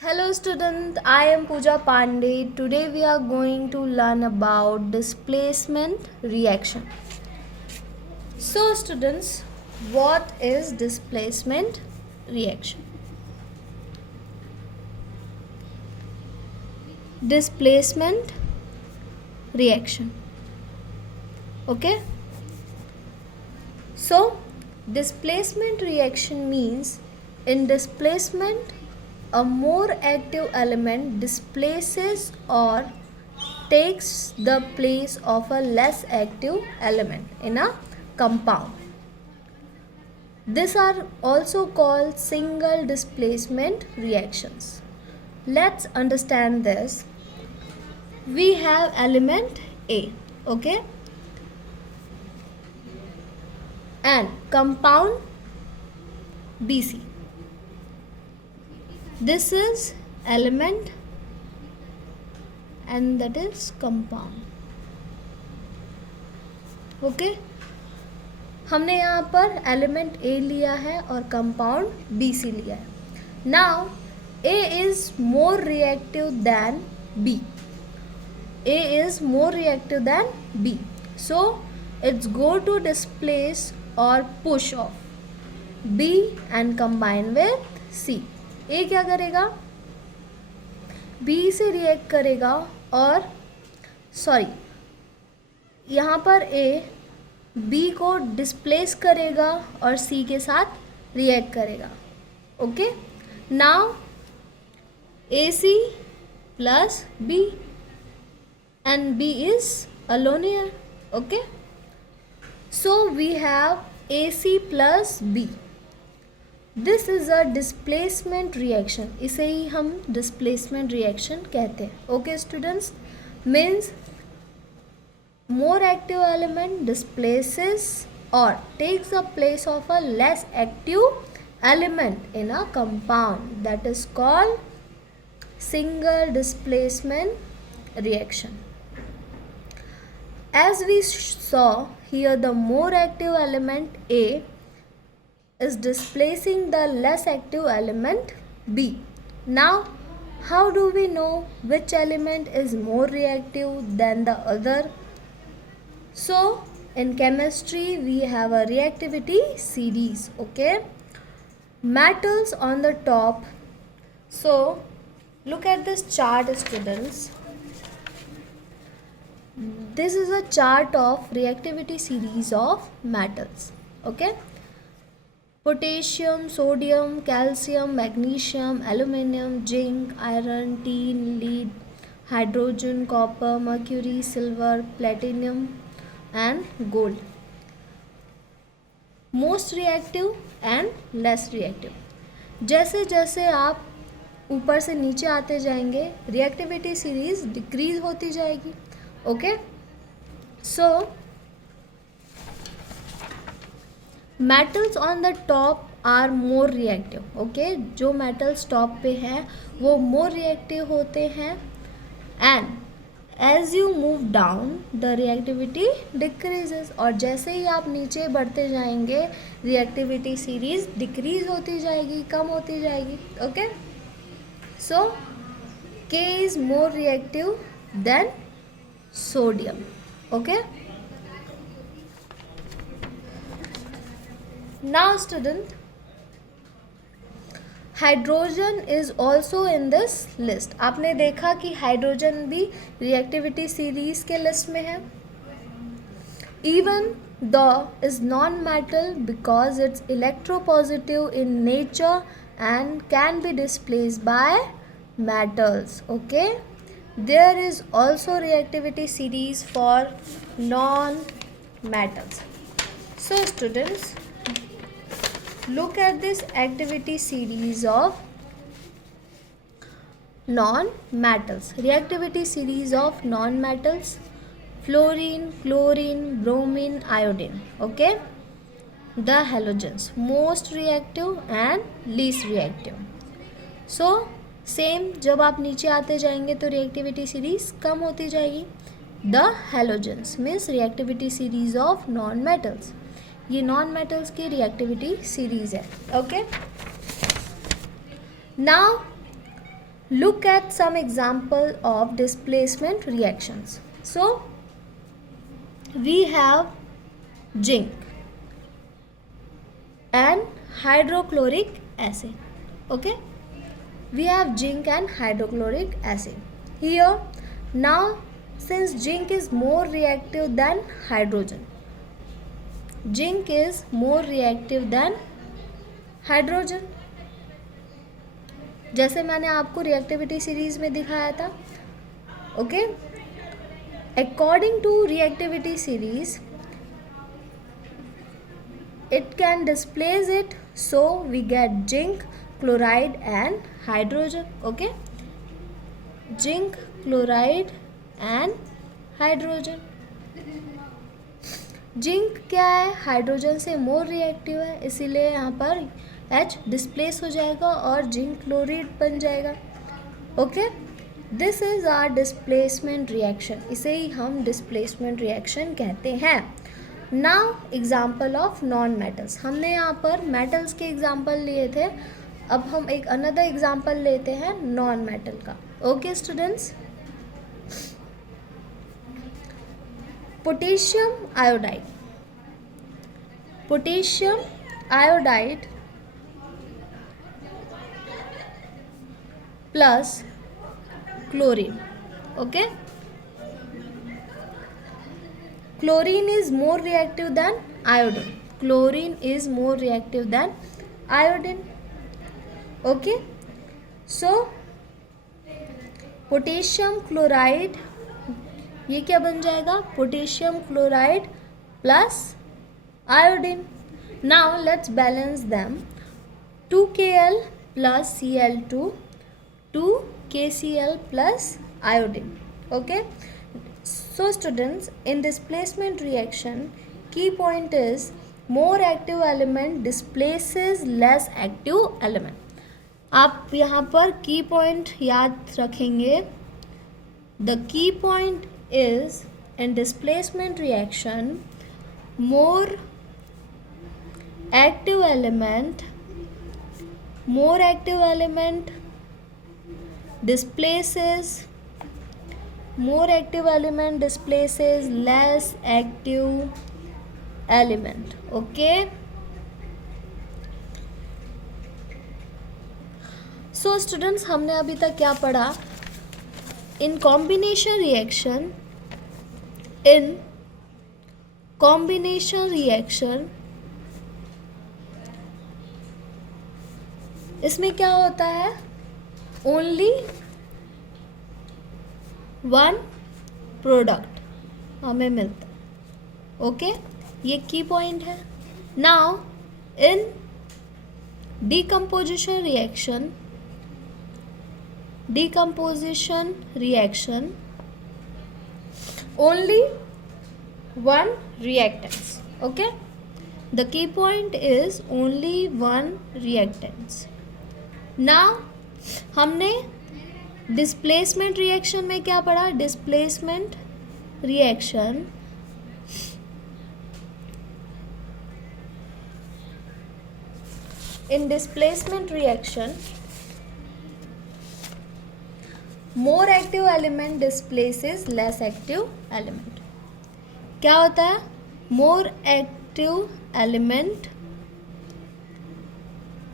Hello student, I am Pooja Pandey. Today we are going to learn about displacement reaction. So students, what is displacement reaction? Displacement reaction. Okay? So displacement reaction means in displacement a more active element displaces or takes the place of a less active element in a compound. These are also called single displacement reactions. Let's understand this. We have element A, okay, and compound BC. This is element and that is compound. Okay हमने यहाँ पर element A लिया है और compound BC लिया है. Now A is more reactive than B. A is more reactive than B. So it's go to displace or push off B and combine with C. A क्या करेगा? B से react करेगा और यहाँ पर A B को displace करेगा और C के साथ रिएक्ट करेगा. Okay now AC plus B and B is alone here. Okay, so we have AC plus B. This is a displacement reaction. इसे ही हम displacement reaction कहते हैं. Okay students, means more active element displaces or takes the place of a less active element in a compound. That is called single displacement reaction. As we saw here, the more active element A is displacing the less active element B. Now, how do we know which element is more reactive than the other? So, in chemistry, we have a reactivity series. Okay, metals on the top. So, look at this chart, students. This is a chart of reactivity series of metals. Okay, potassium, sodium, calcium, magnesium, aluminium, zinc, iron, tin, lead, hydrogen, copper, mercury, silver, platinum and gold. Most reactive and less reactive. जैसे जैसे आप ऊपर से नीचे आते जाएंगे reactivity series decrease होती जाएगी. Okay, so metals on the top are more reactive. Okay, जो metals top पे है वो more reactive होते हैं and as you move down the reactivity decreases. और जैसे ही आप नीचे बढ़ते जाएंगे reactivity series decrease होती जाएगी, कम होती जाएगी. Okay, so K is more reactive than sodium. Okay, now student, hydrogen is also in this list. आपने देखा कि हाइड्रोजन भी रिएक्टिविटी सीरीज के लिस्ट में है. Even the is non metal because it's electropositive in nature and can be displaced by metals. Okay, there is also reactivity series for non-metals. So students, look at this activity series of non-metals. Reactivity series of non-metals: fluorine, chlorine, bromine, iodine. Okay, the halogens, most reactive and least reactive. So same जब आप नीचे आते जाएंगे तो reactivity series कम होती जाएगी. The halogens means reactivity series of non metals. ये non metals की रिएक्टिविटी सीरीज है. Okay, now Look at some example of displacement reactions. So we have zinc and hydrochloric acid. Okay, we have zinc and hydrochloric acid here. Now since zinc is more reactive than hydrogen, zinc is more reactive than hydrogen, जैसे मैंने आपको reactivity series में दिखाया था. Okay, according to reactivity series it can displace it, so we get zinc, chloride and hydrogen. Okay, zinc, chloride and hydrogen. Zinc क्या है, hydrogen से more reactive है, इसीलिए यहाँ पर H डिस्प्लेस हो जाएगा और जिंक क्लोराइड बन जाएगा. Okay, this is our displacement reaction, इसे ही हम डिस्प्लेसमेंट रिएक्शन कहते हैं. Now example of non metals. हमने यहाँ पर मेटल्स के एग्जाम्पल लिए थे, अब हम एक अनदर एग्जाम्पल लेते हैं नॉन मेटल का. Okay students, potassium iodide. Potassium iodide plus chlorine. Okay, chlorine is more reactive than iodine. Chlorine is more reactive than iodine. Okay, so potassium chloride, ये क्या बन जाएगा, potassium chloride plus iodine. Now let's balance them. 2Kl plus Cl2, 2KCl plus iodine. Okay, so students, in displacement reaction, key point is more active element displaces less active element. आप यहाँ पर key point याद रखेंगे. The key point is in displacement reaction, more active element displaces less active element. Okay, so students, हमने अभी तक क्या पढ़ा? In combination reaction, इसमें क्या होता है, ओनली वन प्रोडक्ट हमें मिलता. ओके, ये की पॉइंट है. Now in decomposition reaction only one reactance. Okay, the key point is only one reactance. Now हमने डिस्प्लेसमेंट रिएक्शन में क्या पढ़ा? Displacement reaction in displacement reaction more active element displaces less active element. क्या होता है? More active element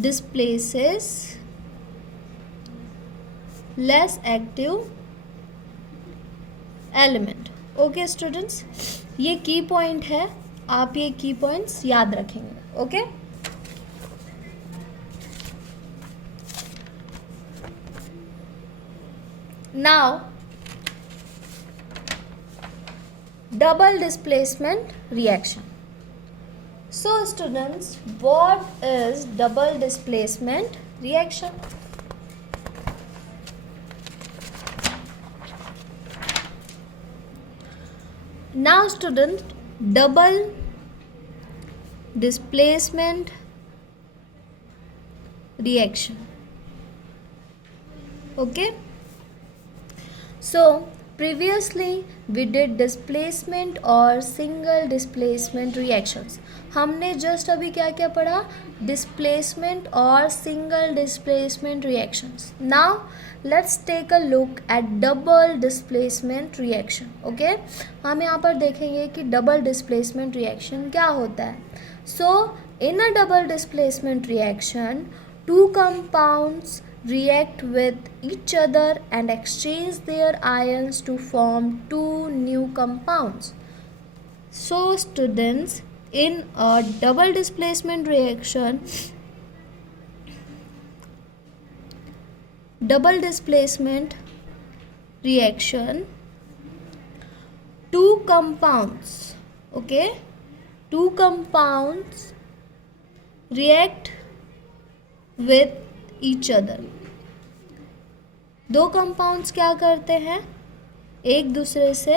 displaces less active element. Okay students, ये की point है, आप ये की पॉइंट्स याद रखेंगे. Okay, now double displacement reaction. So students, what is double displacement reaction? Now students, double displacement reaction. Okay, so Previously we did displacement और single displacement reactions. हमने just अभी क्या क्या पढ़ा? Displacement और single displacement reactions. Now let's take a look at double displacement reaction. Okay? हम यहाँ पर देखेंगे कि double displacement reaction क्या होता है. So in a double displacement reaction, two compounds react with each other and exchange their ions to form two new compounds. So students, in a double displacement reaction, two compounds, okay, two compounds react with each other. दो compounds क्या करते हैं? एक दूसरे से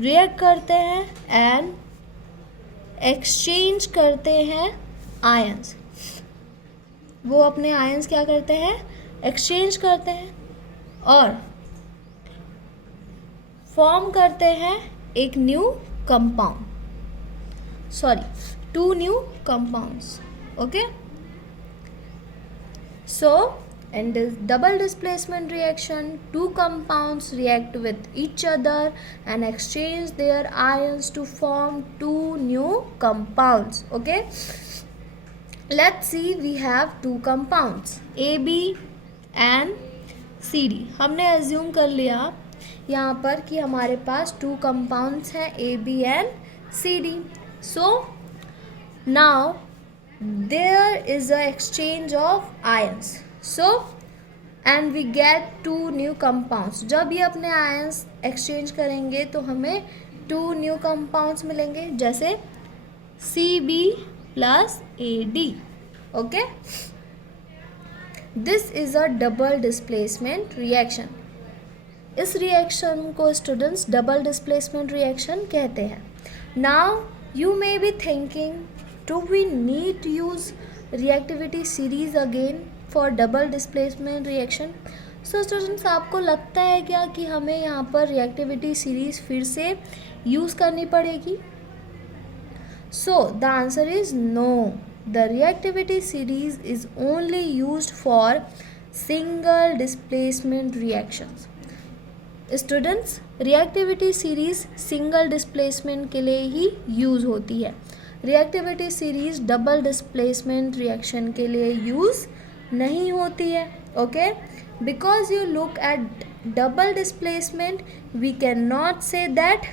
react करते हैं and exchange करते हैं आयंस. वो अपने आयंस क्या करते हैं? एक्सचेंज करते हैं और फॉर्म करते हैं एक new compound, two new compounds. Okay, so in this double displacement reaction, two compounds react with each other and exchange their ions to form two new compounds. Okay, let's see, we have two compounds AB and CD. हमने assume कर लिया यहाँ पर कि हमारे पास two compounds हैं AB and CD. So now there is a exchange of ions, so and we get two new compounds. जब ये अपने ions exchange करेंगे तो हमें two new compounds मिलेंगे, जैसे CB plus AD. okay, this is a double displacement reaction. इस reaction को स्टूडेंट्स डबल डिस्प्लेसमेंट रिएक्शन कहते हैं. Now you may be thinking, do we need to use reactivity series again for double displacement reaction? So students, आपको लगता है क्या कि हमें यहाँ पर reactivity series फिर से यूज़ करनी पड़ेगी? So the answer is no. The reactivity series is only used for single displacement reactions. Students, reactivity series single displacement के लिए ही यूज़ होती है. Reactivity series double displacement reaction के लिए यूज़ नहीं होती है. Okay, because you look at double displacement, we can not say that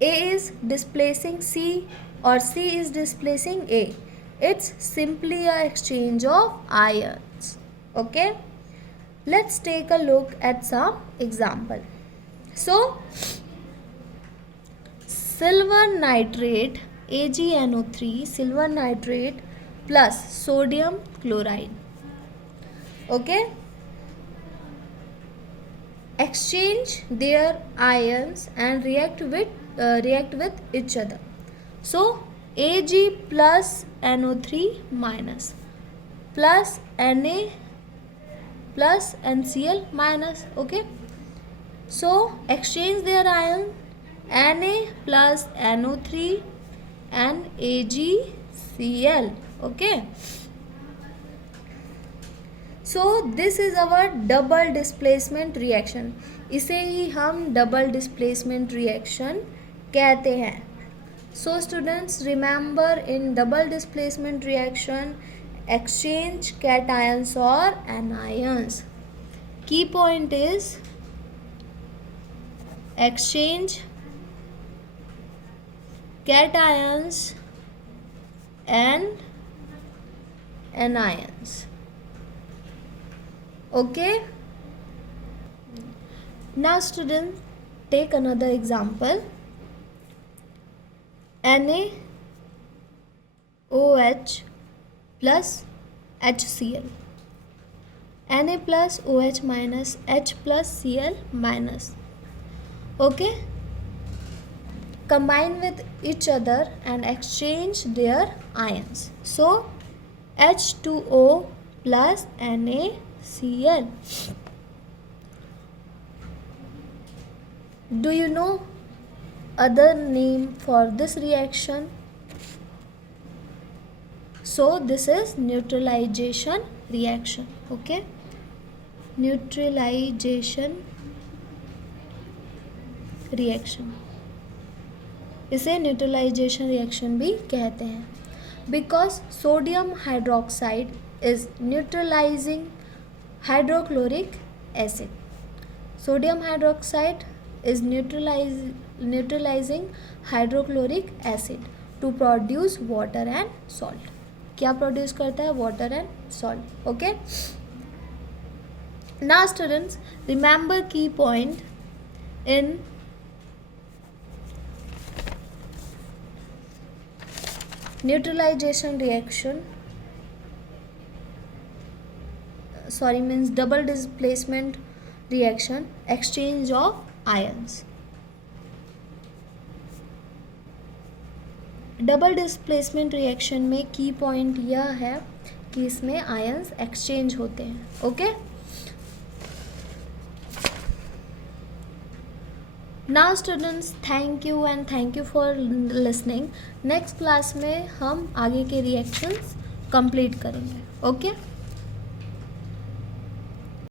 A is displacing C or C is displacing A. It's simply a exchange of ions. Okay, let's take a look at some example. So silver nitrate AgNO3, silver nitrate plus sodium chloride. Okay, exchange their ions and react with each other. So Ag plus NO3 minus plus Na plus NCl minus. Okay, so exchange their ion Na plus NO3 and AgCl. Okay, so this is our double displacement reaction. इसे ही हम double displacement reaction कहते हैं. So students, remember, in double displacement reaction, exchange cations or anions. Key point is exchange cations and anions. Okay, now students, take another example. NaOH plus HCl. Na plus OH minus H plus Cl minus. Okay, combine with each other and exchange their ions. So H2O plus NaCl. Do you know other name for this reaction? So this is neutralization reaction. Okay, neutralization reaction, इसे neutralization reaction भी कहते हैं. Because sodium hydroxide is neutralizing hydrochloric acid. Sodium hydroxide is neutralizing hydrochloric acid to produce water and salt. क्या produce करता है? Water and salt. Okay, now students remember key point in neutralization reaction, means double displacement reaction, exchange of ions. Double displacement reaction में की point यह है कि इसमें ions exchange होते हैं. Okay, now students thank you and thank you for listening. Next class में हम आगे के रिएक्शंस कंप्लीट करेंगे. ओके.